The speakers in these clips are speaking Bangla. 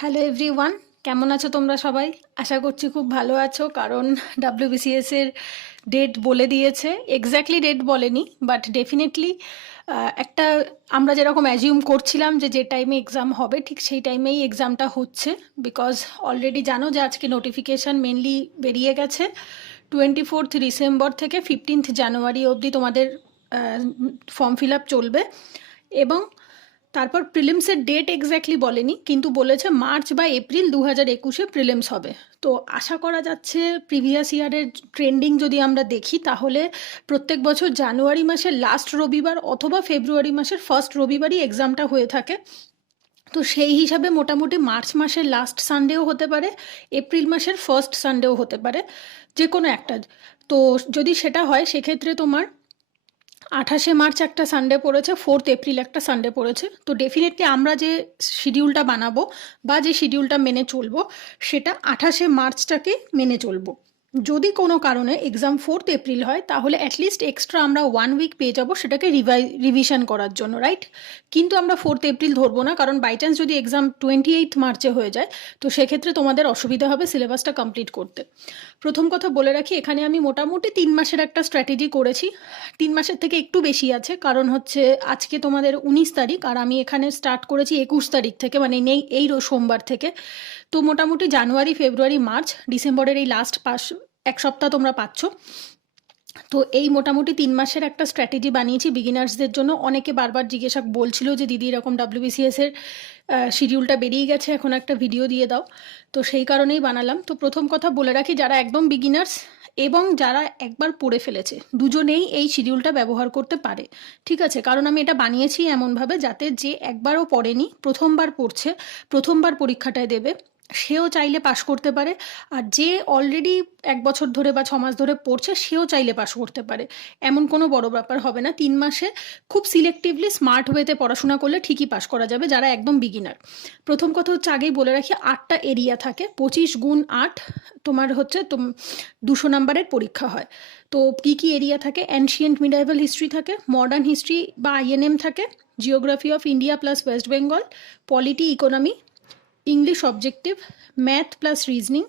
হ্যালো এভরিওয়ান, কেমন আছো তোমরা সবাই? আশা করছি খুব ভালো আছো, কারণ ডাব্লিউবিসিএস এর ডেট বলে দিয়েছে। এক্স্যাক্টলি ডেট বলেনি, বাট ডেফিনেটলি একটা আমরা যেরকম অ্যাজিউম করছিলাম যে টাইমে এক্সাম হবে, ঠিক সেই টাইমেই এক্সামটা হচ্ছে। বিকজ অলরেডি জানো যে আজকে নোটিফিকেশান মেনলি বেরিয়ে গেছে। 24 ডিসেম্বর থেকে 15 জানুয়ারি অবধি তোমাদের ফর্ম ফিল আপ চলবে। এবং তারপর প্রিলিমসের ডেট এক্স্যাক্টলি বলেনি, কিন্তু বলেছে মার্চ বা এপ্রিল 2021-এ প্রিলিমস হবে। তো আশা করা যাচ্ছে প্রিভিয়াস ইয়ারের ট্রেন্ডিং যদি আমরা দেখি, তাহলে প্রত্যেক বছর জানুয়ারি মাসের লাস্ট রবিবার অথবা ফেব্রুয়ারি মাসের ফার্স্ট রবিবারই এক্সামটা হয়ে থাকে। তো সেই হিসাবে মোটামুটি মার্চ মাসের লাস্ট সানডেও হতে পারে, এপ্রিল মাসের ফার্স্ট সানডেও হতে পারে, যে কোনো একটা। তো যদি সেটা হয়, সেক্ষেত্রে তোমার 28শে মার্চ একটা সানডে পড়েছে, 4 এপ্রিল একটা সানডে পড়েছে। তো ডেফিনেটলি আমরা যে শিডিউলটা বানাবো বা যে শিডিউলটা মেনে চলবো, সেটা 28শে মার্চটাকে মেনে চলবো। যদি কোনো কারণে এক্সাম 4 এপ্রিল হয়, তাহলে অ্যাটলিস্ট এক্সট্রা আমরা 1 উইক পেয়ে যাবো সেটাকে রিভিশন করার জন্য, রাইট? কিন্তু আমরা 4 এপ্রিল ধরবো না, কারণ বাই চান্স যদি এক্সাম 28 মার্চে হয়ে যায়, তো সেক্ষেত্রে তোমাদের অসুবিধা হবে সিলেবাসটা কমপ্লিট করতে। প্রথম কথা বলে রাখি, এখানে আমি মোটামুটি 3 মাসের একটা স্ট্র্যাটেজি করেছি। 3 মাসের থেকে একটু বেশি আছে, কারণ হচ্ছে আজকে তোমাদের 19 তারিখ, আর আমি এখানে স্টার্ট করেছি 21 তারিখ থেকে, মানে এই সোমবার থেকে। তো মোটামুটি জানুয়ারি, ফেব্রুয়ারি, মার্চ, ডিসেম্বরের এই লাস্ট এক সপ্তাহ তোমরা পাচ্ছ। তো এই মোটামুটি 3 মাসের একটা স্ট্র্যাটেজি বানিয়েছি বিগিনার্সদের জন্য। অনেকে বারবার জিজ্ঞাসা বলছিল যে দিদি এরকম ডাব্লিউবিসিএস এর শিডিউলটা বেরিয়ে গেছে, এখন একটা ভিডিও দিয়ে দাও। তো সেই কারণেই বানালাম। তো প্রথম কথা বলে রাখি, যারা একদম বিগিনার্স এবং যারা একবার পড়ে ফেলেছে, দুজনেই এই শিডিউলটা ব্যবহার করতে পারে, ঠিক আছে? কারণ আমি এটা বানিয়েছি এমনভাবে যাতে যে একবারও পড়েনি, প্রথমবার পড়ছে, প্রথমবার পরীক্ষাটায় দেবে, সেও চাইলে পাশ করতে পারে। আর যে অলরেডি 1 বছর ধরে বা 6 মাস ধরে পড়ছে, সেও চাইলে পাশ করতে পারে। এমন কোনো বড় ব্যাপার হবে না। 3 মাসে খুব সিলেক্টিভলি স্মার্ট ওয়েতে পড়াশোনা করলে ঠিকই পাশ করা যাবে, যারা একদম বিগিনার। প্রথম কথা হচ্ছে, আগেই বলে রাখি, 8টা এরিয়া থাকে, 25 গুণ 8 তোমার হচ্ছে 200 নাম্বারের পরীক্ষা হয়। তো কি কি এরিয়া থাকে? অ্যানশিয়েন্ট মিডাইভাল হিস্ট্রি থাকে, মডার্ন হিস্ট্রি বা আইএনএম থাকে, geography of India plus West Bengal, polity economy, English objective, math plus reasoning,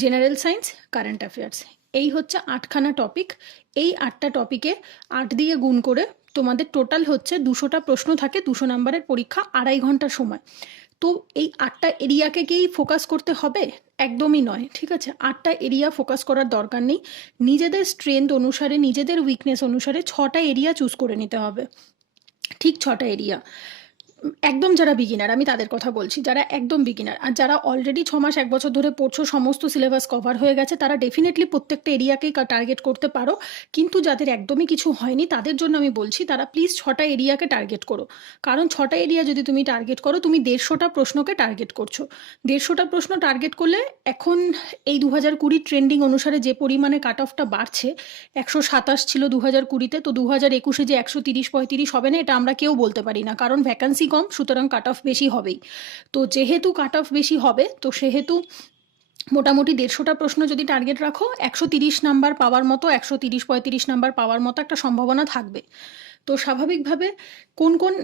general science, current affairs. এই হচ্ছে 8খানা টপিক। এই 8টা টপিকে 8 দিয়ে গুণ করে তোমাদের টোটাল হচ্ছে 200টা প্রশ্ন থাকে, 200 নাম্বারের পরীক্ষা, 2.5 ঘন্টা সময়। তো এই 8টা এরিয়াকে কি ফোকাস করতে হবে? একদমই নয়, ঠিক আছে? 8টা এরিয়া ফোকাস করার দরকার নেই। নিজেদের স্ট্রেংথ অনুসারে, নিজেদের উইকনেস অনুসারে 6টা এরিয়া চুজ করে নিতে হবে, ঠিক 6টা এরিয়া। একদম যারা বিগিনার, আমি তাদের কথা বলছি, যারা একদম বিগিনার। আর যারা অলরেডি 6 মাস 1 বছর ধরে পড়ছো, সমস্ত সিলেবাস কভার হয়ে গেছে, তারা ডেফিনেটলি প্রত্যেকটা এরিয়াকেই টার্গেট করতে পারো। কিন্তু যাদের একদমই কিছু হয়নি, তাদের জন্য আমি বলছি, তারা প্লিজ 6টা এরিয়াকে টার্গেট করো। কারণ 6টা এরিয়া যদি তুমি টার্গেট করো, তুমি 150টা প্রশ্নকে টার্গেট করছো। 150টা প্রশ্ন টার্গেট করলে এখন এই 2020 ট্রেন্ডিং অনুসারে যে পরিমাণে কাট অফটা বাড়ছে, 127 ছিল 2020-তে, তো 2021-এ যে 130-35 হবে না, এটা আমরা কেউ বলতে পারি না, কারণ ভ্যাকান্সি কম, সুতরাং কাট অফ বেশি হবেই। তো যেহেতু কাট অফ বেশি হবে, তো সেহেতু মোটামুটি 150টা প্রশ্ন যদি টার্গেট রাখো, 130 নাম্বার পাওয়ার মতো, 130-35 নাম্বার পাওয়ার মতো একটা সম্ভাবনা থাকবে। তো স্বাভাবিকভাবে কোন কোন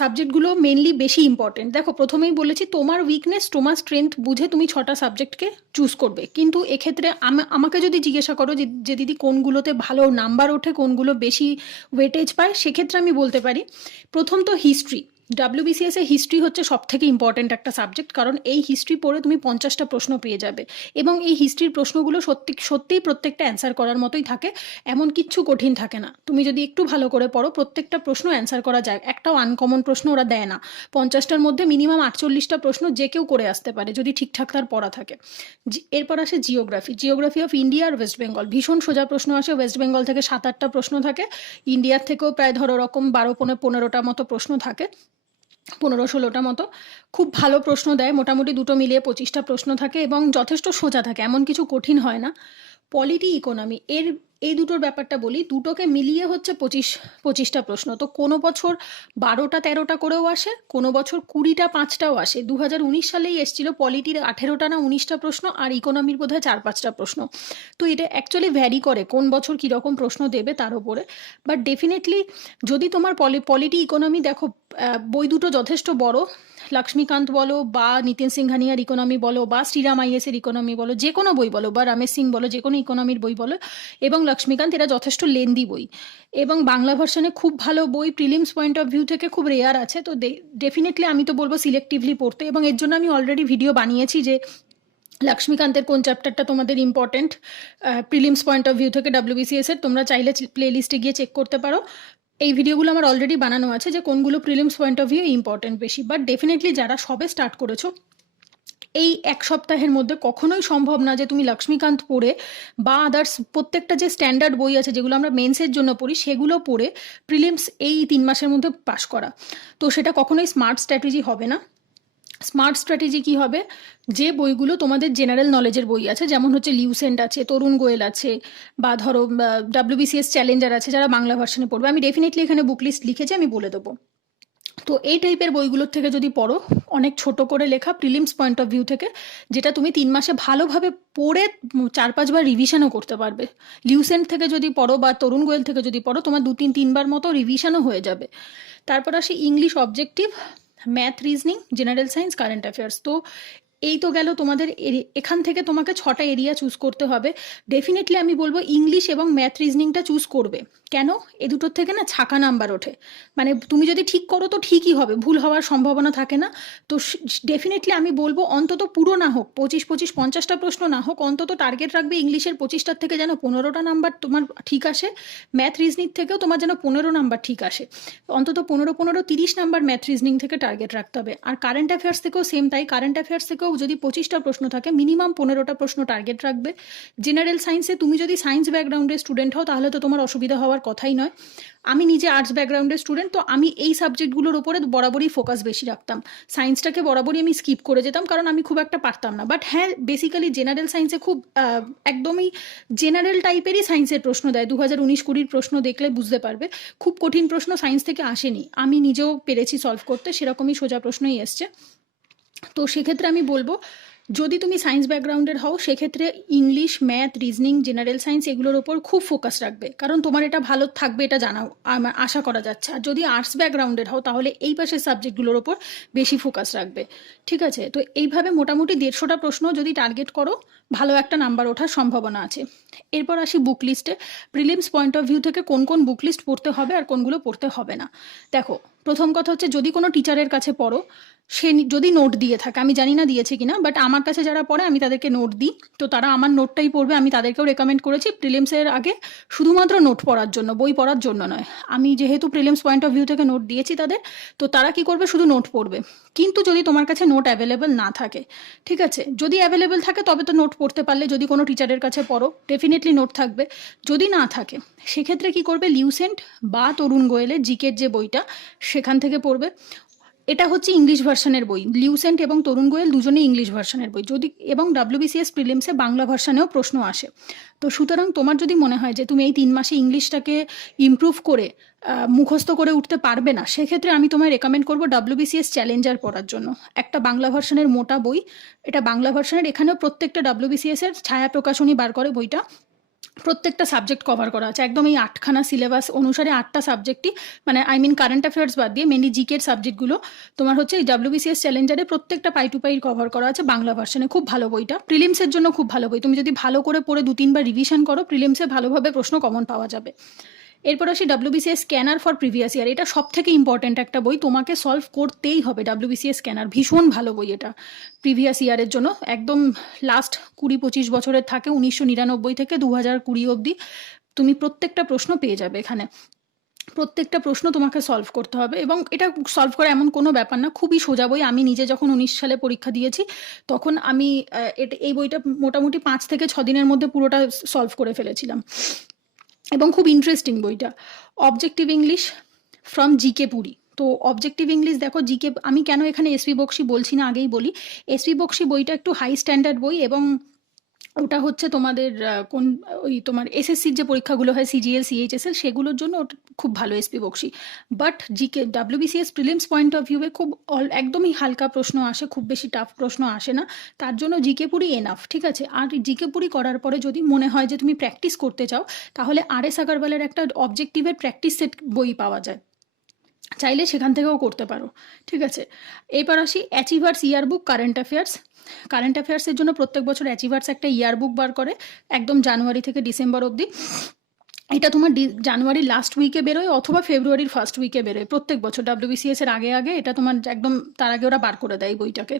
সাবজেক্টগুলো মেনলি বেশি ইম্পর্টেন্ট, দেখো প্রথমেই বলেছি, তোমার উইকনেস তোমার স্ট্রেংথ বুঝে তুমি 6টা সাবজেক্টকে চুজ করবে। কিন্তু এক্ষেত্রে আমাকে যদি জিজ্ঞাসা করো যে দিদি কোনগুলোতে ভালো নাম্বার ওঠে, কোনগুলো বেশি ওয়েটেজ পায়, সেক্ষেত্রে আমি বলতে পারি, প্রথম তো হিস্ট্রি। ডাব্লিউবিসিএস এ হিস্ট্রি হচ্ছে সব থেকে ইম্পর্টেন্ট একটা সাবজেক্ট, কারণ এই হিস্ট্রি পড়ে তুমি 50টা প্রশ্ন পেয়ে যাবে। এবং এই হিস্ট্রির প্রশ্নগুলো সত্যিই প্রত্যেকটা অ্যান্সার করার মতোই থাকে, এমন কিচ্ছু কঠিন থাকে না। তুমি যদি একটু ভালো করে পড়ো, প্রত্যেকটা প্রশ্ন অ্যান্সার করা যায়, একটাও আনকমন প্রশ্ন ওরা দেয় না। 50টার মধ্যে মিনিমাম 48টা প্রশ্ন যে কেউ করে আসতে পারে, যদি ঠিকঠাক তার পড়া থাকে। এরপর আসে জিওগ্রাফি অফ ইন্ডিয়া আর ওয়েস্ট বেঙ্গল, ভীষণ সোজা প্রশ্ন আসে। ওয়েস্ট বেঙ্গল থেকে 7-8টা প্রশ্ন থাকে, ইন্ডিয়ার থেকেও প্রায় ধরো রকম 12-15টা মতো প্রশ্ন থাকে, 15-16টা মতো। খুব ভালো প্রশ্ন দেয়, মোটামুটি দুটো মিলিয়ে 25টা প্রশ্ন থাকে এবং যথেষ্ট সোজা থাকে, এমন কিছু কঠিন হয় না। পলিটি ইকোনমি, এই দুটোর ব্যাপারটা বলি, দুটোকে মিলিয়ে হচ্ছে 25টা প্রশ্ন। তো কোনো বছর 12টা-13টা করেও আসে, কোনো বছর 20টা 5টাও আসে। 2019 সালেই এসেছিল পলিটির 18টা না 19টা প্রশ্ন, আর ইকোনমির বোধহয় 4-5টা প্রশ্ন। তো এটা অ্যাকচুয়ালি ভ্যারি করে কোন বছর কীরকম প্রশ্ন দেবে তার উপরে। বাট ডেফিনেটলি যদি তোমার পলিটি ইকোনমি, দেখো বই দুটো যথেষ্ট বড়, লক্ষ্মীকান্ত বলো বা নিতিন সিংহানিয়ার ইকোনমি বলো বা শ্রীরাম আইএসের ইকোনমি বলো, যে কোনো বই বলো, বা রমেশ সিং বলো, যে কোনো ইকোনমির বই বলো, এবং লক্ষ্মীকান্ত এরা যথেষ্ট লেন্দি বই, এবং বাংলা ভার্সনে খুব ভালো বই প্রিলিমস পয়েন্ট অফ ভিউ থেকে খুব রেয়ার আছে। তো ডেফিনেটলি আমি তো বলবো সিলেক্টিভলি পড়তে, এবং এর জন্য আমি অলরেডি ভিডিও বানিয়েছি যে লক্ষ্মীকান্তের কোন চ্যাপ্টারটা তোমাদের important prelims point of view থেকে ডাব্লিউবিসিএস এর, তোমরা চাইলে প্লে লিস্টে গিয়ে চেক করতে পারো। এই ভিডিওগুলো আমার অলরেডি বানানো আছে যে কোনগুলো prelims point of view important বেশি। বাট ডেফিনেটলি যারা সবে স্টার্ট করেছো, এই এক সপ্তাহের মধ্যে কখনোই সম্ভব না যে তুমি লক্ষ্মীকান্ত পড়ে বা আদার্স প্রত্যেকটা যে স্ট্যান্ডার্ড বই আছে যেগুলো আমরা মেন্সের জন্য পড়ি সেগুলো পড়ে প্রিলিমস এই 3 মাসের মধ্যে পাশ করা। তো সেটা কখনোই স্মার্ট স্ট্র্যাটেজি হবে না। স্মার্ট স্ট্র্যাটেজি কি হবে, যে বইগুলো তোমাদের জেনারেল নলেজের বই আছে, যেমন হচ্ছে লিউসেন্ট আছে, তরুণ গোয়েল আছে, বা ধরো ডাব্লিউবিসিএস চ্যালেঞ্জার আছে, যারা বাংলা ভার্সনে পড়বে, আমি ডেফিনেটলি এখানে বুক লিস্ট লিখেছি, আমি বলে দেবো। তো এই টাইপের বইগুলোর থেকে যদি পড়ো, অনেক ছোট করে লেখা প্রিলিমস পয়েন্ট অফ ভিউ থেকে, যেটা তুমি 3 মাসে ভালোভাবে পড়ে 4-5 বার রিভিশনও করতে পারবে। লিউসেন্ট থেকে যদি পড়ো বা তরুণ গোয়েল থেকে যদি পড়ো, তোমার 2-3 বার মতো রিভিশনও হয়ে যাবে। তারপর আসি English objective, math, reasoning, general science, current affairs. তো এই তো গেল তোমাদের এখান থেকে তোমাকে 6টা এরিয়া চুজ করতে হবে। ডেফিনেটলি আমি বলবো ইংলিশ এবং ম্যাথ রিজনিংটা চুজ করবে। কেন? এ দুটোর থেকে না ছাকা নাম্বার ওঠে, মানে তুমি যদি ঠিক করো তো ঠিকই হবে, ভুল হওয়ার সম্ভাবনা থাকে না। তো ডেফিনেটলি আমি বলবো অন্তত পুরো না হোক 25-50টা প্রশ্ন না হোক, অন্তত টার্গেট রাখবে ইংলিশের 25টার থেকে যেন 15টা নাম্বার তোমার ঠিক আসে, ম্যাথ রিজনিং থেকেও তোমার যেন 15 নাম্বার ঠিক আসে, অন্তত 15-30 নাম্বার ম্যাথ রিজনিং থেকে টার্গেট রাখতে হবে। আর কারেন্ট অ্যাফেয়ার্স থেকেও সেম তাই, কারেন্ট অ্যাফেয়ার্স থেকেও যদি 25টা প্রশ্ন থাকে মিনিমাম 15টা প্রশ্ন টার্গেট রাখবে। জেনারেল সায়েন্সে তুমি যদি সায়েন্স ব্যাকগ্রাউন্ডের স্টুডেন্ট হও তাহলে তো তোমার অসুবিধা হওয়ার কথাই নয়। আমি নিজে আর্টস ব্যাকগ্রাউন্ডের স্টুডেন্ট, তো আমি এই সাবজেক্টগুলোর ওপরে বরাবরই ফোকাস বেশি রাখতাম। সায়েন্সটাকে বরাবরই আমি স্কিপ করে যেতাম কারণ আমি খুব একটা পারতাম না। বাট হ্যাঁ, বেসিক্যালি জেনারেল সায়েন্সে খুব একদমই জেনারেল টাইপেরই সায়েন্সের প্রশ্ন দেয়। 2019-20 প্রশ্ন দেখলে বুঝতে পারবে খুব কঠিন প্রশ্ন সায়েন্স থেকে আসেনি, আমি নিজেও পেরেছি সলভ করতে, সেরকমই সোজা প্রশ্নই এসছে। তো সেক্ষেত্রে আমি বলবো যদি তুমি সায়েন্স ব্যাকগ্রাউন্ডের হও সেক্ষেত্রে English, math, reasoning, general science এগুলোর ওপর খুব ফোকাস রাখবে, কারণ তোমার এটা ভালো থাকবে এটা জানাও আমার আশা করা যাচ্ছে। আর যদি আর্টস ব্যাকগ্রাউন্ডের হও তাহলে এই পাশের সাবজেক্টগুলোর ওপর বেশি ফোকাস রাখবে। ঠিক আছে, তো এইভাবে মোটামুটি 150টা প্রশ্ন যদি টার্গেট করো ভালো একটা নাম্বার ওঠার সম্ভাবনা আছে। এরপর আসি বুক লিস্টে। প্রিলিমস পয়েন্ট অফ ভিউ থেকে কোন কোন বুক লিস্ট পড়তে হবে আর কোনগুলো পড়তে হবে না। দেখো, প্রথম কথা হচ্ছে যদি কোনো টিচারের কাছে পড়ো, সে যদি নোট দিয়ে থাকে, আমি জানি না দিয়েছে কিনা, বাট আমার কাছে যারা পড়ে আমি তাদেরকে নোট দিই, তো তারা আমার নোটটাই পড়বে। আমি তাদেরকেও রেকমেন্ড করেছি প্রিলিমসের আগে শুধুমাত্র নোট পড়ার জন্য, বই পড়ার জন্য নয়। আমি যেহেতু প্রিলিমস পয়েন্ট অফ ভিউ থেকে নোট দিয়েছি তাদের, তো তারা কি করবে, শুধু নোট পড়বে। কিন্তু যদি তোমার কাছে নোট অ্যাভেলেবেল না থাকে, ঠিক আছে, যদি অ্যাভেলেবেল থাকে তবে তো নোট পড়তে পারলে, যদি কোনো টিচারের কাছে পড়ো ডেফিনেটলি নোট থাকবে। যদি না থাকে সেক্ষেত্রে কি করবে, লিউসেন্ট বা তরুণ গোয়েলের জিকের যে বইটা সেখান থেকে পড়বে। এটা হচ্ছে ইংলিশ ভার্সনের বই, লিউসেন্ট এবং তরুণ গোয়েল দুজনেই ইংলিশ ভার্সনের বই। যদি এবং ডাব্লিউবিসিএস প্রিলিমসে বাংলা ভার্সনেও প্রশ্ন আসে। তো সুতরাং তোমার যদি মনে হয় যে তুমি এই 3 মাসে ইংলিশটাকে ইমপ্রুভ করে মুখস্থ করে উঠতে পারবে না, সেক্ষেত্রে আমি তোমায় রেকমেন্ড করবো ডাব্লিউবিসিএস চ্যালেঞ্জার পড়ার জন্য। একটা বাংলা ভার্সনের মোটা বই, এটা বাংলা ভার্সনের, এখানেও প্রত্যেকটা ডাব্লিউবিসিএস এর ছায়া প্রকাশনী বার করে বইটা, প্রত্যেকটা সাবজেক্ট কভার করা আছে একদম। এই 8খানা সিলেবাস অনুসারে 8টা সাবজেক্টই, মানে কারেন্ট অ্যাফেয়ার্স বাদ দিয়ে মেনলি জিকের সাবজেক্টগুলো তোমার হচ্ছে এই ডাব্লিউবিসিএস চ্যালেঞ্জারে প্রত্যেকটা পাই টু পাই কভার করা আছে বাংলা ভার্সনে। খুব ভালো বইটা, প্রিলিমসের জন্য খুব ভালো বই। তুমি যদি ভালো করে পড়ে 2-3 বার রিভিশন করো, প্রিলিমসে ভালোভাবে প্রশ্ন কমন পাওয়া যাবে। এরপর আসি WBCS scanner for previous year. এটা সব থেকে ইম্পর্টেন্ট একটা বই, তোমাকে সলভ করতেই হবে। ডাব্লিউবিসিএস স্ক্যানার ভীষণ ভালো বই, এটা প্রিভিয়াস ইয়ারের জন্য একদম লাস্ট 20-25 বছরের থাকে, 1999 থেকে 2020 অবধি তুমি প্রত্যেকটা প্রশ্ন পেয়ে যাবে এখানে। প্রত্যেকটা প্রশ্ন তোমাকে সলভ করতে হবে, এবং এটা সলভ করা এমন কোনো ব্যাপার না, খুবই সোজা বই। আমি নিজে যখন 19 সালে পরীক্ষা দিয়েছি তখন আমি এই বইটা মোটামুটি 5 থেকে 6 দিনের মধ্যে পুরোটা সলভ করে ফেলেছিলাম, এবং খুব ইন্টারেস্টিং বইটা। Objective English from GK Puri. তো অবজেক্টিভ ইংলিশ দেখো, জিকে আমি কেন এখানে এসপি বক্সি বলছি না আগেই বলি, এসপি বক্সি বইটা একটু হাই স্ট্যান্ডার্ড বই, এবং ওটা হচ্ছে তোমাদের কোন ওই তোমার এসএসসির যে পরীক্ষাগুলো হয় সিজিএল, সিএইচএসএল, সেগুলোর জন্য ওটা খুব ভালো SP Bakshi. But GK WBCS prelims point of ভিউয়ে খুব একদমই হালকা প্রশ্ন আসে, খুব বেশি টাফ প্রশ্ন আসে না, তার জন্য জিকে পুরি এনাফ। ঠিক আছে, আর জিকে পুরি করার পরে যদি মনে হয় যে তুমি প্র্যাকটিস করতে চাও, তাহলে আর এস আগরওয়ালের একটা অবজেক্টিভের প্র্যাকটিস সেট বই পাওয়া যায়, চাইলে সেখান থেকেও করতে পারো, ঠিক আছে। এইবার আসি অ্যাচিভার্স ইয়ার বুক কারেন্ট অ্যাফেয়ার্স। কারেন্ট অ্যাফেয়ার্সের জন্য প্রত্যেক বছর অ্যাচিভার্স একটা ইয়ার বুক বার করে, একদম জানুয়ারি থেকে ডিসেম্বর অবধি। এটা তোমার জানুয়ারির লাস্ট উইকে বেরোয় অথবা ফেব্রুয়ারির ফার্স্ট উইকে বেরোয় প্রত্যেক বছর, ডাব্লিউবিসিএস এর আগে আগে এটা তোমার একদম তার আগে ওরা বার করে দেয় এই বইটাকে।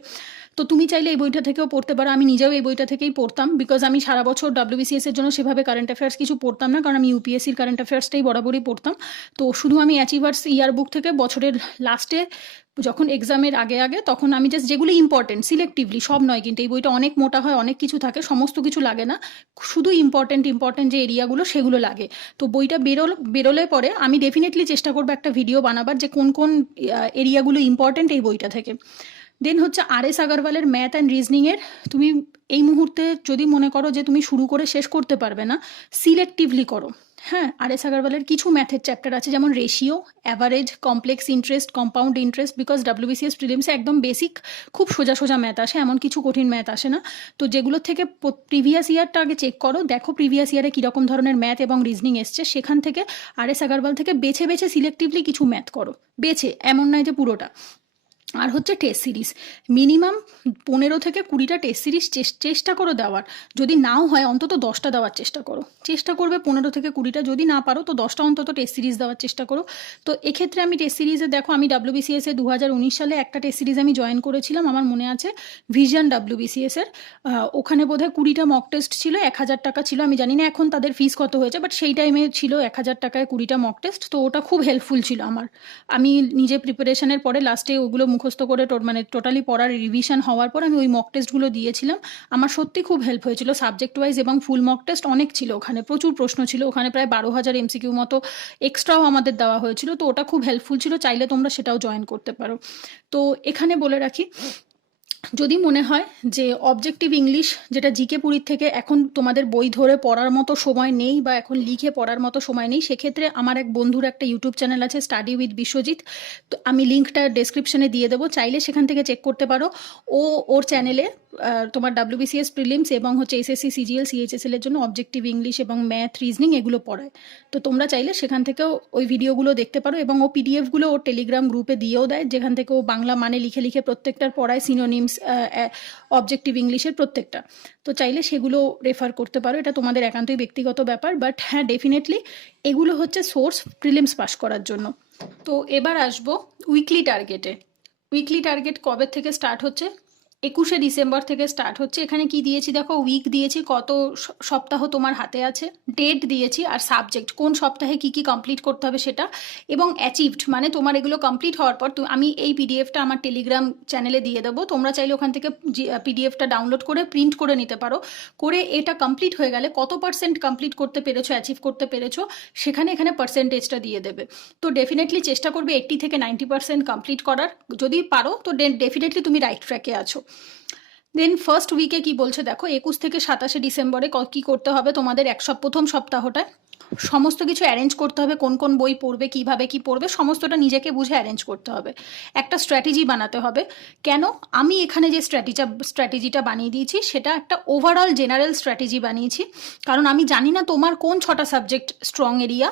তো তুমি চাইলে এই বইটা থেকেও পড়তে পারো। আমি নিজেও এই বইটা থেকেই পড়তাম, বিকজ আমি সারা বছর ডাব্লিউবিসিএস এর জন্য সেভাবে কারেন্ট অ্যাফেয়ার্স কিছু পড়তাম না, কারণ আমি ইউপিএসসির কারেন্ট অ্যাফেয়ার্সটাই বরাবরই পড়তাম। তো শুধু আমি অ্যাচিভার্স ইয়ার বুক থেকে বছরের লাস্টে যখন এক্সামের আগে আগে তখন আমি জাস্ট যেগুলো ইম্পর্টেন্ট সিলেক্টিভলি, সব নয় কিন্তু এই বইটা অনেক মোটা হয়, অনেক কিছু থাকে, সমস্ত কিছু লাগে না, শুধু ইম্পর্টেন্ট যে এরিয়াগুলো সেগুলো লাগে। তো বইটা বেরোলে পরে আমি ডেফিনেটলি চেষ্টা করবো একটা ভিডিও বানাবার যে কোন কোন এরিয়াগুলো ইম্পর্টেন্ট এই বইটা থেকে। দেন হচ্ছে আর.এস. আগরওয়ালের ম্যাথ অ্যান্ড রিজনিংয়ের, তুমি এই মুহূর্তে যদি মনে করো যে তুমি শুরু করে শেষ করতে পারবে না, সিলেক্টিভলি করো। হ্যাঁ, আর.এস. আগরওয়ালের কিছু ম্যাথের চ্যাপ্টার আছে, যেমন ratio, average, complex interest, compound interest, because WBCS প্রিলিমসে একদম বেসিক খুব সোজা সোজা ম্যাথ আসে, এমন কিছু কঠিন ম্যাথ আসে না। তো যেগুলোর থেকে প্রিভিয়াস ইয়ারটা আগে চেক করো, দেখো প্রিভিয়াস ইয়ারে কীরকম ধরনের ম্যাথ এবং রিজনিং এসছে, সেখান থেকে আর.এস. আগরওয়াল থেকে বেছে বেছে সিলেক্টিভলি কিছু ম্যাথ করো, বেছে, এমন নয় যে পুরোটা। আর হচ্ছে টেস্ট সিরিজ, মিনিমাম 15 থেকে 20টা টেস্ট সিরিজ চেষ্টা করো দেওয়ার, যদি নাও হয় অন্তত 10টা দেওয়ার চেষ্টা করো, চেষ্টা করবে 15 থেকে 20টা, যদি না পারো তো 10টা অন্তত টেস্ট সিরিজ দেওয়ার চেষ্টা করো। তো এক্ষেত্রে আমি টেস্ট সিরিজে দেখো, আমি ডাব্লিউবিসিএস এ 2019 সালে একটা টেস্ট সিরিজ আমি জয়েন করেছিলাম, আমার মনে আছে, ভিশন ডাব্লিউবিসিএস এর। ওখানে বোধহয় 20টা মক টেস্ট ছিল, 1000 টাকা ছিল, আমি জানি না এখন তাদের ফিস কত হয়েছে, বাট সেই টাইমে ছিল 1000 টাকায় 20টা মক টেস্ট। তো ওটা খুব হেল্পফুল ছিল আমার, আমি নিজে প্রিপারেশনের পরে লাস্টে ওগুলো মুখস্থ করে মানে টোটালি পড়ার রিভিশন হওয়ার পর আমি ওই মক টেস্টগুলো দিয়েছিলাম, আমার সত্যি খুব হেল্প হয়েছিল সাবজেক্ট ওয়াইজ, এবং ফুল মক টেস্ট অনেক ছিল ওখানে, প্রচুর প্রশ্ন ছিল ওখানে, প্রায় 12,000 এমসিকিউ মতো এক্সট্রাও আমাদের দেওয়া হয়েছিল। তো ওটা খুব হেল্পফুল ছিল, চাইলে তোমরা সেটাও জয়েন করতে পারো। তো এখানে বলে রাখি, যদি মনে হয় যে অবজেক্টিভ ইংলিশ, যেটা জিকে পুরীর থেকে এখন তোমাদের বই ধরে পড়ার মতো সময় নেই বা এখন লিখে পড়ার মতো সময় নেই, সেক্ষেত্রে আমার এক বন্ধুর একটা ইউটিউব চ্যানেল আছে, স্টাডি উইথ বিশ্বজিৎ, তো আমি লিঙ্কটা ডেসক্রিপশনে দিয়ে দেবো, চাইলে সেখান থেকে চেক করতে পারো। ওর চ্যানেলে তোমার ডাব্লিউবিসিএস প্রিলিমস এবং হচ্ছে এসএসসি, সিজিএল, সিএইচএসএল এর জন্য অবজেক্টিভ ইংলিশ এবং ম্যাথ, রিজনিং এগুলো পড়ায়। তো তোমরা চাইলে সেখান থেকেও ওই ভিডিওগুলো দেখতে পারো, এবং ও পিডিএফগুলো ওর টেলিগ্রাম গ্রুপে দিয়েও দেয়, যেখান থেকে ও বাংলা মানে লিখে লিখে প্রত্যেকটার পড়ায়, সিনোনিমস, অবজেক্টিভ ইংলিশের প্রত্যেকটা। তো চাইলে সেগুলো রেফার করতে পারো, এটা তোমাদের একান্তই ব্যক্তিগত ব্যাপার, বাট হ্যাঁ ডেফিনেটলি এগুলো হচ্ছে সোর্স প্রিলিমস পাস করার জন্য। তো এবার আসবো উইকলি টার্গেটে। উইকলি টার্গেট কবে থেকে স্টার্ট হচ্ছে? 21শে ডিসেম্বর থেকে স্টার্ট হচ্ছে। এখানে কি দিয়েছি দেখো, উইক দিয়েছি, কত সপ্তাহ তোমার হাতে আছে, ডেট দিয়েছি, আর সাবজেক্ট কোন সপ্তাহে কি কি কমপ্লিট করতে হবে সেটা, এবং অ্যাচিভড মানে তোমার এগুলো কমপ্লিট হওয়ার পর আমি এই পিডিএফটা আমার টেলিগ্রাম চ্যানেলে দিয়ে দেবো, তোমরা চাইলে ওখান থেকে পিডিএফটা ডাউনলোড করে প্রিন্ট করে নিতে পারো, করে এটা কমপ্লিট হয়ে গেলে কত পার্সেন্ট কমপ্লিট করতে পেরেছো, অ্যাচিভ করতে পেরেছো, এখানে পার্সেন্টেজটা দিয়ে দেবে। তো ডেফিনেটলি চেষ্টা করবে 80 থেকে 90% কমপ্লিট করার, যদি পারো তো ডেফিনেটলি তুমি রাইট ট্র্যাকে আছো। দেন ফার্স্ট উইকে কি বলছে দেখো, 21 থেকে 27শে ডিসেম্বরে কি করতে হবে তোমাদের, প্রথম সপ্তাহটায় সমস্ত কিছু অ্যারেঞ্জ করতে হবে, কোন কোন বই পড়বে, কিভাবে কি পড়বে, সমস্তটা নিজেকে বুঝে অ্যারেঞ্জ করতে হবে, একটা স্ট্র্যাটেজি বানাতে হবে। কেন? আমি এখানে যে স্ট্র্যাটেজিটা বানিয়ে দিয়েছি সেটা একটা ওভারঅল জেনারেল স্ট্র্যাটেজি বানিয়েছি, কারণ আমি জানি না তোমার কোন 6টা সাবজেক্ট স্ট্রং এরিয়া,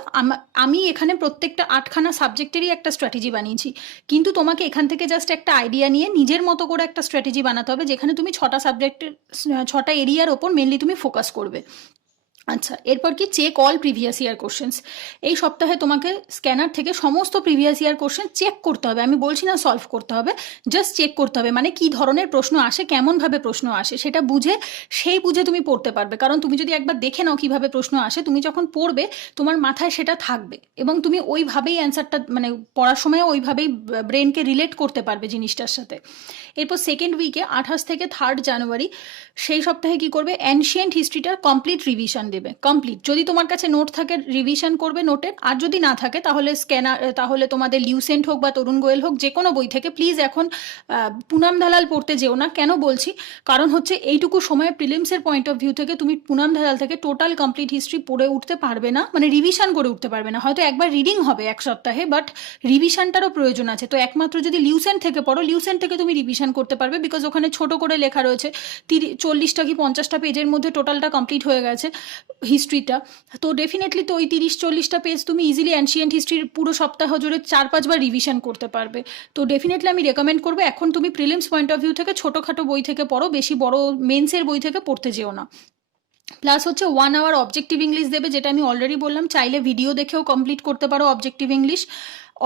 আমি এখানে প্রত্যেকটা 8খানা সাবজেক্টেরই একটা স্ট্র্যাটেজি বানিয়েছি, কিন্তু তোমাকে এখান থেকে জাস্ট একটা আইডিয়া নিয়ে নিজের মতো করে একটা স্ট্র্যাটেজি বানাতে হবে, যেখানে তুমি 6টা সাবজেক্টের 6টা এরিয়ার ওপর মেনলি তুমি ফোকাস করবে। আচ্ছা, এরপর কি, check all previous year questions. এই সপ্তাহে তোমাকে স্ক্যানার থেকে সমস্ত প্রিভিয়াস ইয়ার কোশ্চেন চেক করতে হবে, আমি বলছি না সলভ করতে হবে, জাস্ট চেক করতে হবে, মানে কি ধরনের প্রশ্ন আসে, কেমনভাবে প্রশ্ন আসে সেটা বুঝে তুমি পড়তে পারবে, কারণ তুমি যদি একবার দেখে নাও কিভাবে প্রশ্ন আসে, তুমি যখন পড়বে তোমার মাথায় সেটা থাকবে, এবং তুমি ওইভাবেই অ্যান্সারটা, মানে পড়ার সময় ওইভাবেই ব্রেনকে রিলেট করতে পারবে জিনিসটার সাথে। এরপর সেকেন্ড উইকে 28 থেকে 3 জানুয়ারি, সেই সপ্তাহে কি করবে, অ্যানশিয়েন্ট হিস্ট্রিটার কমপ্লিট রিভিশন দেবে, কমপ্লিট, যদি তোমার কাছে নোট থাকে রিভিশন করবে নোটের, আর যদি না থাকে তাহলে তোমাদের লিউসেন্ট হোক বা তরুণ গোয়েল হোক, যে কোনো বই থেকে, প্লিজ এখন পুনাম দালাল পড়তে যেও না। কেন বলছি, কারণ হচ্ছে এইটুকু সময় প্রিলিমসের পয়েন্ট অফ ভিউ থেকে তুমি পুনাম দালাল থেকে টোটাল কমপ্লিট হিস্ট্রি পড়ে উঠতে পারবে না, মানে রিভিশন করে উঠতে পারবে না, হয়তো একবার রিডিং হবে এক সপ্তাহে, বাট রিভিশনটারও প্রয়োজন আছে। তো একমাত্র যদি লিউসেন্ট থেকে পড়ো, লিউসেন্ট থেকে তুমি রিভিশন করতে পারবে, বিকজ ওখানে ছোট করে লেখা রয়েছে, 40টা কি 50টা পেজের মধ্যে টোটালটা কমপ্লিট হয়ে গেছে। হিস্ট্রিটা। তো ডেফিনেটলি তো ওই 30-40টা পেজ তুমি ইজিলি অ্যানশিয়েন্ট হিস্ট্রির পুরো সপ্তাহ জুড়ে 4-5 বার রিভিশন করতে পারবে। তো ডেফিনেটলি আমি রেকমেন্ড করবো এখন তুমি প্রিলিমস পয়েন্ট অফ ভিউ থেকে ছোটোখাটো বই থেকে পড়ো, বেশি বড় মেন্সের বই থেকে পড়তে যেও না। প্লাস হচ্ছে 1 আওয়ার অবজেক্টিভ ইংলিশ দেবে, যেটা আমি অলরেডি বললাম, চাইলে ভিডিও দেখেও কমপ্লিট করতে পারো অবজেক্টিভ ইংলিশ,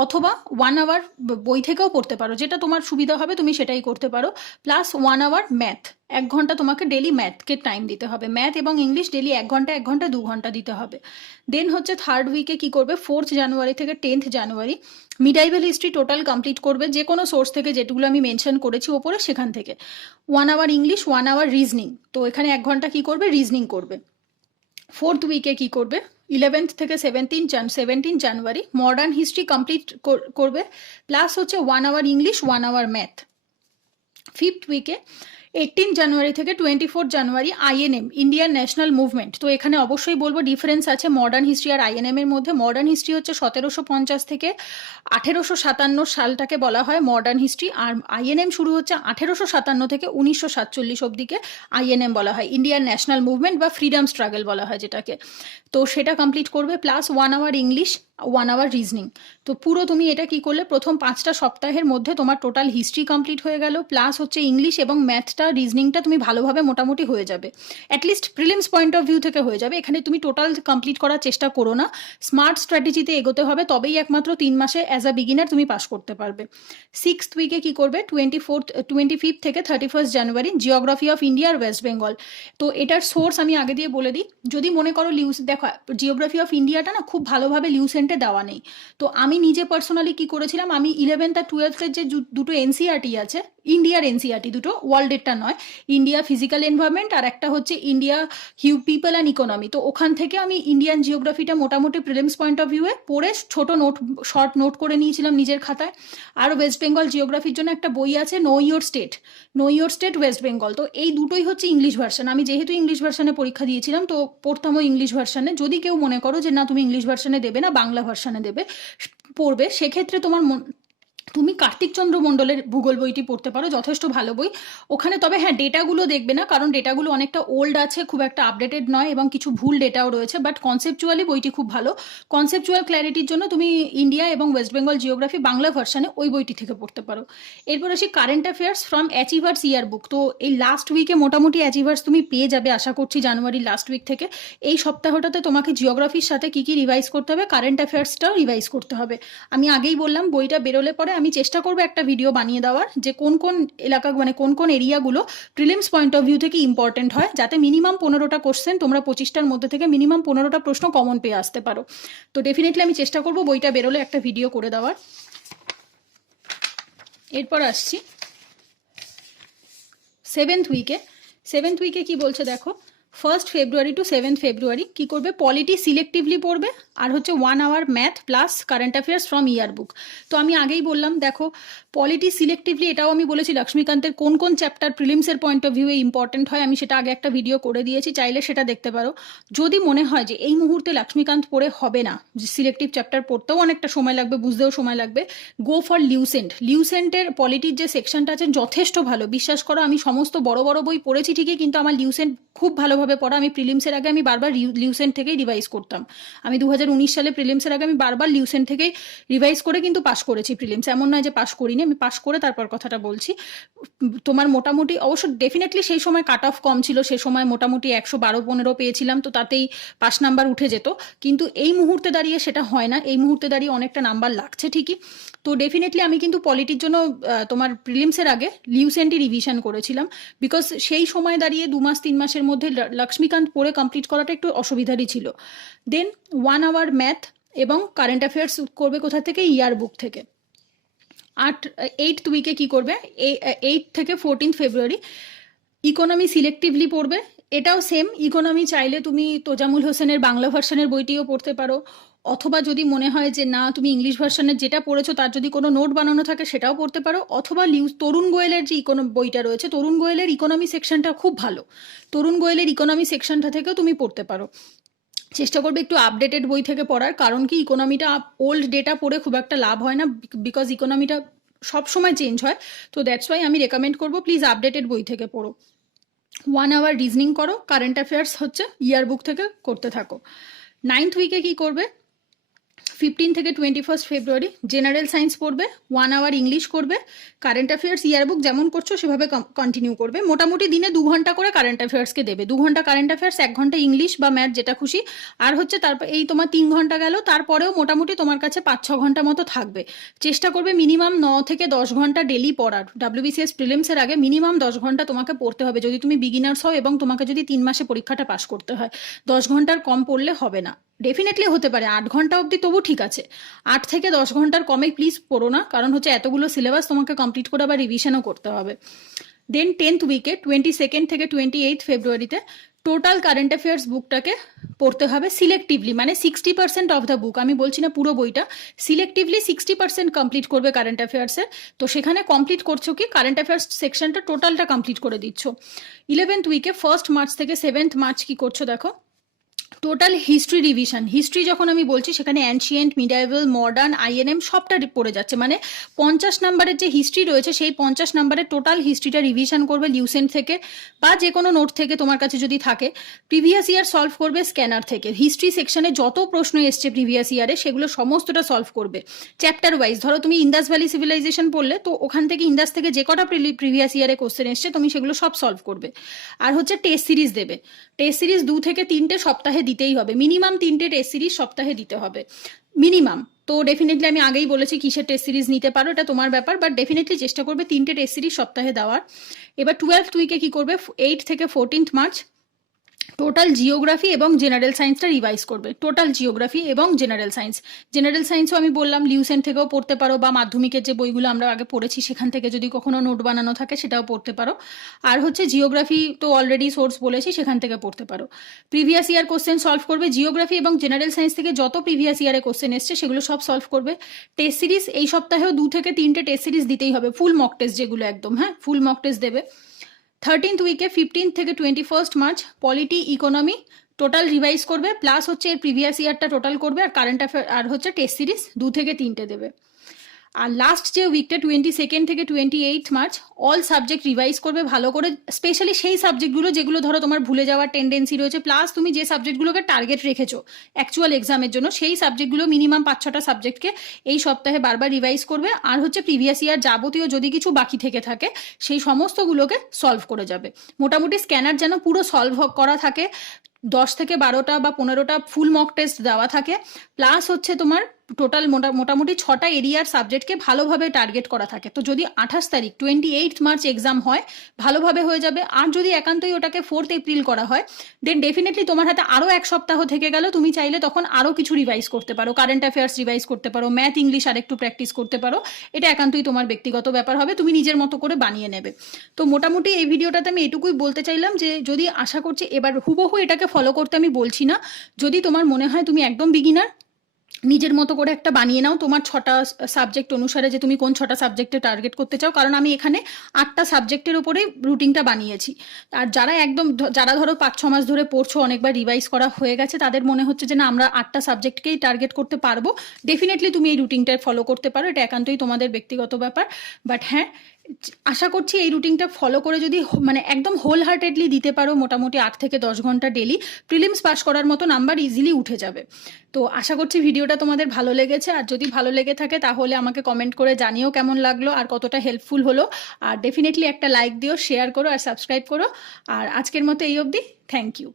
অথবা 1 আওয়ার বই থেকেও পড়তে পারো, যেটা তোমার সুবিধা হবে তুমি সেটাই করতে পারো। প্লাস 1 আওয়ার ম্যাথ, 1 ঘন্টা তোমাকে ডেলি ম্যাথকে টাইম দিতে হবে, ম্যাথ এবং ইংলিশ ডেলি 1 ঘন্টা 1 ঘন্টা 2 ঘন্টা দিতে হবে। দেন হচ্ছে থার্ড উইকে কি করবে, 4th জানুয়ারি থেকে 10th জানুয়ারি মিডাইভেল হিস্ট্রি টোটাল কমপ্লিট করবে, যে কোনো সোর্স থেকে যেগুলো আমি মেনশন করেছি ওপরে সেখান থেকে। 1 আওয়ার ইংলিশ, 1 আওয়ার রিজনিং, তো এখানে 1 ঘন্টা কি করবে, রিজনিং করবে। 4th উইকে কি করবে, 11th থেকে 17 জানুয়ারি মডার্ন হিস্ট্রি কমপ্লিট করবে, প্লাস হচ্ছে 1 hour English, 1 hour math. 5th উইকে 18 জানুয়ারি থেকে 24 জানুয়ারি আইএনএম, ইন্ডিয়ান ন্যাশনাল মুভমেন্ট। তো এখানে অবশ্যই বলবো ডিফারেন্স আছে মডার্ন হিস্ট্রি আর আইএনএম এর মধ্যে। মডার্ন হিস্ট্রি হচ্ছে 1750 থেকে 1857 সালটাকে বলা হয় মডার্ন হিস্ট্রি, আর আইএনএম শুরু হচ্ছে 1857 থেকে 1947 অব্দিকে আইএনএম বলা হয়, ইন্ডিয়ান ন্যাশনাল মুভমেন্ট বা ফ্রিডম স্ট্রাগল বলা হয় যেটাকে। তো সেটা কমপ্লিট করবে, plus 1 hour English, 1 hour reasoning. তো পুরো তুমি এটা কি করলে, প্রথম 5টা সপ্তাহের মধ্যে তোমার টোটাল হিস্ট্রি কমপ্লিট হয়ে গেল, প্লাস হচ্ছে ইংলিশ এবং ম্যাথটা রিজনিংটা তুমি ভালোভাবে মোটামুটি হয়ে যাবে, at least prelims point of view থেকে হয়ে যাবে। এখানে তুমি টোটাল কমপ্লিট করার চেষ্টা করো না, স্মার্ট স্ট্র্যাটেজিতে এগোতে হবে, তবেই একমাত্র 3 মাসে অ্যাজ আ বিগিনার তুমি পাস করতে পারবে। 6th উইকে কি করবে, 25 থেকে 31 জানুয়ারি জিওগ্রাফি অফ ইন্ডিয়া আর ওয়েস্ট বেঙ্গল। তো এটার সোর্স আমি আগে দিয়ে বলে দিই, যদি মনে করো দেখো জিওগ্রাফি অফ ইন্ডিয়াটা না খুব ভালোভাবে লিউসেন্টে দেওয়া নেই। তো আমি নিজে পার্সোনালি কি করেছিলাম, আমি 11th আর 12th যে দুটো এনসিআরটি আছে, ইন্ডিয়ার এনসিআরটি দুটো, ওয়ার্ল্ডেরটা নয়, ইন্ডিয়া ফিজিক্যাল এনভায়রনমেন্ট আর একটা হচ্ছে ইন্ডিয়া পিপল অ্যান্ড ইকোনমি, তো ওখান থেকে আমি ইন্ডিয়ান জিওগ্রাফিটা মোটামুটি প্রিলিমস পয়েন্ট অফ ভিউয়ে পড়ে ছোট শর্ট নোট করে নিয়েছিলাম নিজের খাতায়। আর ওয়েস্ট বেঙ্গল জিওগ্রাফির জন্য একটা বই আছে, know your state West Bengal. তো এই দুটোই হচ্ছে ইংলিশ ভার্সন, আমি যেহেতু ইংলিশ ভার্সনে পরীক্ষা দিয়েছিলাম তো পড়তামও ইংলিশ ভার্সনে। যদি কেউ মনে করো যে না তুমি ইংলিশ ভার্সনে দেবে না, বাংলা ভার্সনে পড়বে, সেক্ষেত্রে তুমি কার্তিকচন্দ্র মণ্ডলের ভূগোল বইটি পড়তে পারো, যথেষ্ট ভালো বই ওখানে। তবে হ্যাঁ, ডেটাগুলো দেখবে না, কারণ ডেটাগুলো অনেকটা ওল্ড আছে, খুব একটা আপডেটেড নয় এবং কিছু ভুল ডেটাও রয়েছে, বাট কনসেপচুয়ালি বইটি খুব ভালো। কনসেপচুয়াল ক্ল্যারিটির জন্য তুমি ইন্ডিয়া এবং ওয়েস্ট বেঙ্গল জিওগ্রাফি বাংলা ভার্সনে ওই বইটি থেকে পড়তে পারো। এরপর আসি current affairs from achievers year book. তো এই লাস্ট উইকে মোটামুটি অ্যাচিভার্স তুমি পেয়ে যাবে আশা করছি, জানুয়ারির লাস্ট উইক থেকে। এই সপ্তাহটাতে তোমাকে জিওগ্রাফির সাথে কি কি রিভাইজ করতে হবে, কারেন্ট অ্যাফেয়ার্সটাও রিভাইজ করতে হবে। আমি আগেই বললাম বইটা বেরোলে পরে আমি চেষ্টা করবো একটা ভিডিও বানিয়ে দেওয়ার, যে কোন কোন এলাকা মানে কোন কোন এরিয়াগুলো প্রিলিমস পয়েন্ট অফ ভিউ থেকে ইম্পর্টেন্ট হয়, যাতে মিনিমাম 15টা কোশ্চেন তোমরা 25টার মধ্যে থেকে মিনিমাম 15টা প্রশ্ন কমন পেয়ে আসতে পারো। তো ডেফিনেটলি আমি চেষ্টা করবো বইটা বেরোলে একটা ভিডিও করে দেওয়ার। এরপর আসছি 7th উইকে কি বলছে দেখো, 1st ফেব্রুয়ারি টু 7th ফেব্রুয়ারি কি করবে, পলিটি সিলেক্টিভলি পড়বে, আর হচ্ছে 1 hour math plus current affairs from year book. তো আমি আগেই বললাম দেখো, পলিটি সিলেক্টিভলি এটাও আমি বলেছি লক্ষ্মীকান্তের কোন কোন চ্যাপ্টার প্রিলিমসের পয়েন্ট অফ ভিউ ইম্পর্টেন্ট হয়, আমি সেটা আগে একটা ভিডিও করে দিয়েছি, চাইলে সেটা দেখতে পারো। যদি মনে হয় যে এই মুহূর্তে লক্ষ্মীকান্ত পড়ে হবে না, যে সিলেক্টিভ চ্যাপ্টার পড়তেও অনেকটা সময় লাগবে, বুঝতেও সময় লাগবে, গো ফর লিউসেন্টের পলিটির যে সেকশনটা আছে যথেষ্ট ভালো, বিশ্বাস করো। আমি সমস্ত বড় বড় বই পড়েছি ঠিকই, কিন্তু আমার লিউসেন্ট খুব ভালোভাবে পড়া। আমি প্রিলিমসের আগে আমি বারবার লিউসেন্ট থেকেই রিভাইজ করতাম। আমি 2019 সালে প্রিলিমসের আগে আমি বারবার লিউসেন্ট থেকেই রিভাইজ করে কিন্তু পাশ করেছি প্রিলিমস, এমন নয় যে পাশ করিনি, আমি পাশ করে তারপর কথাটা বলছি। তোমার মোটামুটি অবশ্য ডেফিনেটলি সেই সময় কাট অফ কম ছিল, সে সময় মোটামুটি 112-15 পেয়েছিলাম, তো তাতেই 5 নাম্বার উঠে যেত। কিন্তু এই মুহূর্তে দাঁড়িয়ে সেটা হয় না, এই মুহূর্তে দাঁড়িয়ে অনেকটা নাম্বার লাগছে ঠিকই। তো ডেফিনেটলি আমি কিন্তু পলিটির জন্য তোমার প্রিলিমসের আগে লিউসেন্টই রিভিশন করেছিলাম, বিকজ সেই সময় দাঁড়িয়ে 2 মাস 3 মাসের মধ্যে লক্ষ্মীকান্ত পড়ে কমপ্লিট করাটা একটু অসুবিধারই ছিল। দেন 1 আওয়ার ম্যাথ এবং কারেন্ট অ্যাফেয়ার্স করবে কোথা থেকে, ইয়ার বুক থেকে। 8th উইকে কি করবে, 8 থেকে 14th ফেব্রুয়ারি ইকোনমি সিলেক্টিভলি পড়বে। এটাও সেম, ইকোনমি চাইলে তুমি তোজামুল হোসেনের বাংলা ভার্সনের বইটিও পড়তে পারো, অথবা যদি মনে হয় যে না তুমি ইংলিশ ভার্সনের যেটা পড়েছো তার যদি কোনো নোট বানানো থাকে সেটাও পড়তে পারো, অথবা তরুণ গোয়েলের যে বইটা রয়েছে, তরুণ গোয়েলের ইকোনমি সেকশনটা খুব ভালো, তরুণ গোয়েলের ইকোনমি সেকশনটা থেকেও তুমি পড়তে পারো। চেষ্টা করবে একটু আপডেটেড বই থেকে পড়ার, কারণ কি ইকোনমিটা ওল্ড ডেটা পড়ে খুব একটা লাভ হয় না, বিকজ ইকোনমিটা সবসময় চেঞ্জ হয়। তো দ্যাটস ওয়াই আমি রেকমেন্ড করবো প্লিজ আপডেটেড বই থেকে পড়ো। 1 আওয়ার রিজনিং করো, কারেন্ট অ্যাফেয়ার্স হচ্ছে ইয়ার বুক থেকে করতে থাকো। 9th উইকে কি করবে, 15 থেকে 21 ফেব্রুয়ারি জেনারেল সায়েন্স পড়বে, 1 আওয়ার ইংলিশ করবে, কারেন্ট অ্যাফেয়ার্স ইয়ারবুক যেমন করছো সেভাবে কন্টিনিউ করবে। মোটামুটি দিনে 2 ঘন্টা করে কারেন্ট অ্যাফেয়ার্সকে দেবে, 2 ঘন্টা কারেন্ট অ্যাফেয়ার্স, 1 ঘন্টা ইংলিশ বা ম্যাথ যেটা খুশি। আর হচ্ছে তারপর এই তোমার 3 ঘন্টা গেল, তারপরেও মোটামুটি তোমার কাছে 5-6 ঘন্টা মতো থাকবে। চেষ্টা করবে মিনিমাম 9 থেকে 10 ঘন্টা ডেলি পড়ার। WBCS প্রিলিমসের আগে মিনিমাম 10 ঘন্টা তোমাকে পড়তে হবে যদি তুমি বিগিনার্স হও এবং তোমাকে যদি 3 মাসে পরীক্ষাটা পাস করতে হয়। 10 ঘন্টার কম পড়লে হবে না। ডেফিনেটলি হতে পারে 8 ঘন্টা অবধি, তবু ঠিক আছে। 8 থেকে 10 ঘন্টার কমে প্লিজ পড়ো না, কারণ হচ্ছে এতগুলো সিলেবাস তোমাকে কমপ্লিট করে আবার রিভিশনও করতে হবে। দেন 10th উইকে 22 থেকে 28 ফেব্রুয়ারিতে টোটাল কারেন্ট অ্যাফেয়ার্স বুকটাকে পড়তে হবে সিলেক্টিভলি, মানে 60% অফ দ্য বুক, আমি বলছি না পুরো বইটা, সিলেক্টিভলি 60% কমপ্লিট করবে কারেন্ট অ্যাফেয়ার্সের। তো সেখানে কমপ্লিট করছো কি, কারেন্ট অ্যাফেয়ার্স সেকশনটা টোটালটা কমপ্লিট করে দিচ্ছ। 11th উইকে 1 মার্চ থেকে 7 মার্চ কি করছো দেখো, টোটাল হিস্ট্রি রিভিশন। হিস্ট্রি যখন আমি বলছি সেখানে অ্যানশিয়েন্ট, মিডাইভাল, মডার্ন, INM সবটা পড়ে যাচ্ছে, মানে 50 নাম্বারের যে হিস্ট্রি রয়েছে সেই 50 নাম্বারের টোটাল হিস্ট্রিটা রিভিশন করবে লিউসেন্ট থেকে বা যে কোনো নোট থেকে তোমার কাছে যদি থাকে। প্রিভিয়াস ইয়ার সলভ করবে স্ক্যানার থেকে। হিস্ট্রি সেকশনে যত প্রশ্ন এসছে প্রিভিয়াস ইয়ারে সেগুলো সমস্তটা সলভ করবে চ্যাপ্টার ওয়াইজ। ধরো তুমি ইন্দাস ভ্যালি সিভিলাইজেশন পড়লে, তো ওখান থেকে ইন্দাস থেকে যে কটা প্রিভিয়াস ইয়ারে কোশ্চেন এসছে তুমি সেগুলো সব সলভ করবে। আর হচ্ছে টেস্ট সিরিজ দেবে। টেস্ট সিরিজ 2 থেকে 3টে সপ্তাহে দিতেই হবে, মিনিমাম 3টে টেস্ট সিরিজ সপ্তাহে দিতে হবে মিনিমাম। তো ডেফিনেটলি আমি আগেই বলেছি কিসের টেস্ট সিরিজ নিতে পারো এটা তোমার ব্যাপার, বাট ডেফিনেটলি চেষ্টা করবে 3টে টেস্ট সিরিজ সপ্তাহে দেওয়ার। এবার 12th উইকে কি করবে, 8 থেকে 14 মার্চ টোটাল জিওগ্রাফি এবং জেনারেল সায়েন্সটা রিভাইজ করবে। টোটাল জিওগ্রাফি এবং জেনারেল সায়েন্স। জেনারেল সায়েন্সও আমি বললাম লিউসেন্ট থেকেও পড়তে পারো বা মাধ্যমিকের যে বইগুলো আমরা আগে পড়েছি সেখান থেকে যদি কখনো নোট বানানো থাকে সেটাও পড়তে পারো। আর হচ্ছে জিওগ্রাফি তো অলরেডি সোর্স বলেছি, সেখান থেকে পড়তে পারো। প্রিভিয়াস ইয়ার কোশ্চেন সলভ করবে, জিওগ্রাফি এবং জেনারেল সায়েন্স থেকে যত প্রিভিয়াস ইয়ারে কোশ্চেন এসছে সেগুলো সব সলভ করবে। টেস্ট সিরিজ এই সপ্তাহেও 2 থেকে 3টে টেস্ট সিরিজ দিতেই হবে, ফুল মক টেস্ট যেগুলো একদম, হ্যাঁ ফুল মক টেস্ট দেবে। 13th উইকে 15 থেকে 21 March polity, economy total revise করবে, প্লাস হচ্ছে এর প্রিভিয়াস ইয়ারটা টোটাল করবে, আর কারেন্ট অ্যাফেয়ার আর হচ্ছে টেস্ট সিরিজ 2 থেকে 3টে দেবে। আর লাস্ট যে উইকটা 22 থেকে 28 মার্চ অল সাবজেক্ট রিভাইজ করবে ভালো করে, স্পেশালি সেই সাবজেক্টগুলো যেগুলো ধরো তোমার ভুলে যাওয়ার টেন্ডেন্সি রয়েছে, প্লাস তুমি যে সাবজেক্টগুলোকে টার্গেট রেখেছো অ্যাকচুয়াল এক্সামের জন্য সেই সাবজেক্টগুলো মিনিমাম 5-6টা সাবজেক্টকে এই সপ্তাহে বারবার রিভাইজ করবে। আর হচ্ছে প্রিভিয়াস ইয়ার যাবতীয় যদি কিছু বাকি থেকে থাকে সেই সমস্তগুলোকে সলভ করে যাবে। মোটামুটি স্ক্যানার যেন পুরো সলভ করা থাকে, 10 থেকে 12টা বা 15টা ফুল মক টেস্ট দেওয়া থাকে, প্লাস হচ্ছে তোমার টোটাল মোটামুটি 6টা এরিয়ার সাবজেক্টকে ভালোভাবে টার্গেট করা থাকে। তো যদি 28 তারিখ 28 মার্চ এক্সাম হয় ভালোভাবে হয়ে যাবে। আর যদি একান্তই ওটাকে 4 এপ্রিল করা হয় দেন ডেফিনেটলি তোমার হাতে আরও 1 সপ্তাহ থেকে গেল, তুমি চাইলে তখন আরও কিছু রিভাইজ করতে পারো, কারেন্ট অ্যাফেয়ার্স রিভাইজ করতে পারো, ম্যাথ ইংলিশ আরেকটু প্র্যাকটিস করতে পারো। এটা একান্তই তোমার ব্যক্তিগত ব্যাপার হবে, তুমি নিজের মতো করে বানিয়ে নেবে। তো মোটামুটি এই ভিডিওটাতে আমি এটুকুই বলতে চাইলাম যে যদি আশা করছি এবার হুবহু এটাকে ফলো করতে আমি বলছি না, যদি তোমার মনে হয় তুমি একদম বিগিনার নিজের মতো করে একটা বানিয়ে নাও তোমার 6টা সাবজেক্ট অনুসারে যে তুমি কোন 6টা সাবজেক্টে টার্গেট করতে চাও, কারণ আমি এখানে 8টা সাবজেক্টের উপরে রুটিনটা বানিয়েছি। আর যারা একদম যারা ধরো 5-6 মাস ধরে পড়ছো, অনেকবার রিভাইজ করা হয়ে গেছে, তাদের মনে হচ্ছে যে না আমরা 8টা সাবজেক্টকেই টার্গেট করতে পারবো, ডেফিনেটলি তুমি এই রুটিনটা ফলো করতে পারো, এটা একান্তই তোমাদের ব্যক্তিগত ব্যাপার। বাট হ্যাঁ আশা করছি এই রুটিনটা ফলো করে যদি মানে একদম হোল হার্টেডলি দিতে পারো মোটামুটি 8 থেকে 10 ঘন্টা ডেলি, প্রিলিমস পাস করার মতো নাম্বার ইজিলি উঠে যাবে। তো আশা করছি ভিডিওটা তোমাদের ভালো লেগেছে, আর যদি ভালো লেগে থাকে তাহলে আমাকে কমেন্ট করে জানিও কেমন লাগলো আর কতটা হেল্পফুল হলো। আর ডেফিনেটলি একটা লাইক দিও, শেয়ার করো আর সাবস্ক্রাইব করো। আর আজকের মতো এই অবধি, থ্যাংক ইউ।